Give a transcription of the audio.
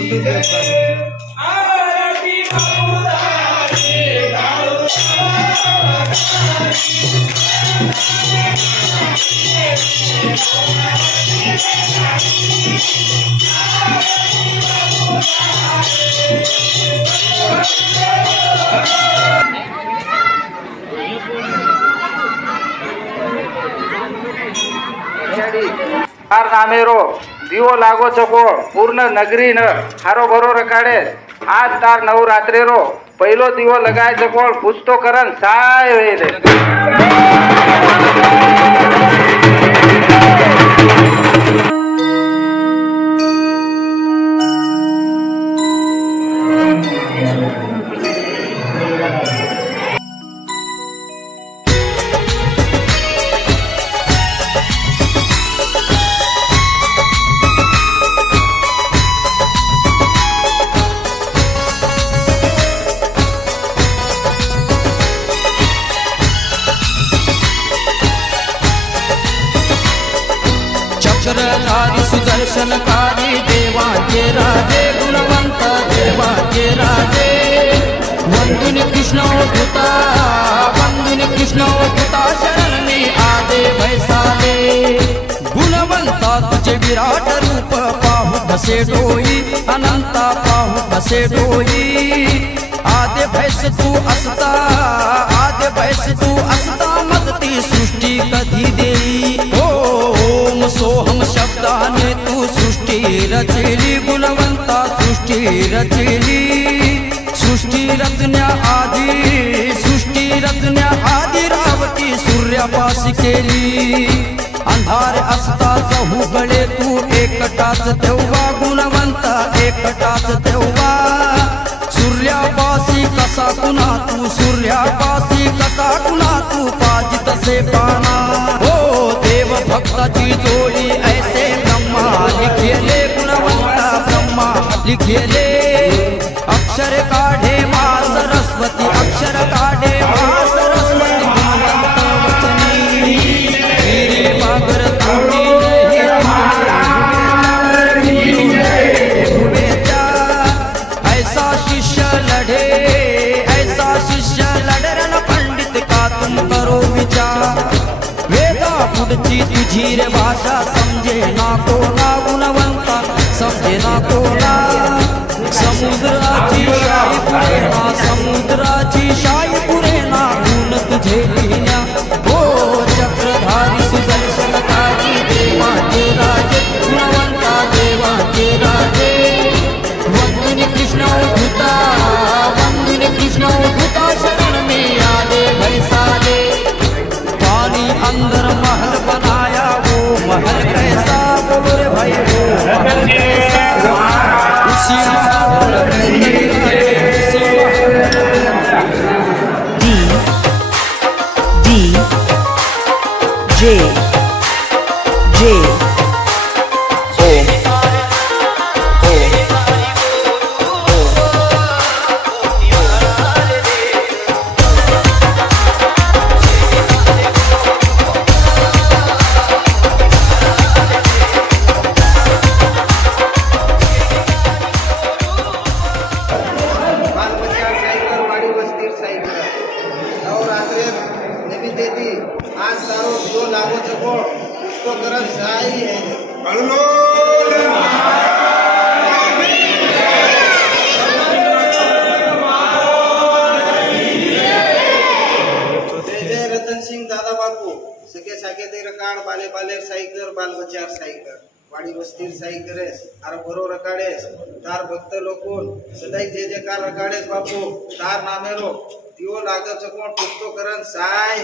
YouTube तार नामेरो दिवो लागो चको पूर्ण नगरी न हारो भरो रकाडे आज तार नवरात्रे रो पहलो दिवो लगाए चको पुस्तो करन साय वेले चक्रधारी सुदर्शनकारी देवाचे राजे गुणवंत देवाचे राजे वंदुनी कृष्ण कृष्ण शरण में आदे भैसाले गुणवंता तुझे विराट रूप पाहु बसे डोई अनंता पाहु बसे डोई आदे भैस तू असता आदे भैस तू असता मदती सृष्टि कधी देई ओम सोहम शब्दाने तू सृष्टि रचली गुणवंता सृष्टि रचली सृष्टि रचन्या आदि रावती सूर्यापाशी केली अंधार असता चहू गळे तू एकटाच तेव्हा गुणवंता एकटाच तेव्हा सूर्यापाशी कसा कुणा तू सूर्यापाशी कसा कुणा तू पाजित से पाना हो देव भक्ताची जोडी ऐसे ब्रह्मा लिखेले गुणवंता ब्रह्मा लिखेले अक्षर काढे मा सरस्वती अक्षर काढे मा सरस्वती गुणवंत वचनी गिरी मागर तोडी ऐसा शिष्य लढे रन पंडित का तुम करो विचार वेदा पुढची तुझी रे भाषा समजे ना कोणा गुणवंता समजे ना कोणा समुद्राची शाई पुरे ना समुद्राची शाई पुरे ना गुण तुझे लिहिल्या हो चक्रधारी सुदर्शनकारी देवाचे राजे गुणवंता देवाचे राजे वंदुनी कृष्ण उद्धता शरण में आदे भैसाले पानी अंदर महल बनाया वो महल कैसा बोलो रे भाई वो महल कैसा उसी J आज तारो जो लागो चको उसको करन साई है जय रतन सिंह दादा बापू सके साके ते रकाड बाले बाले साईकर बाल बचार साईकर वाडी वस्तीर साई करेस आर बरो रकाडेस तार भक्त लोकोन सदाई जे कार रकाडेस बापू तार नामेरो दिवो लागो चको पुस्तो करन साई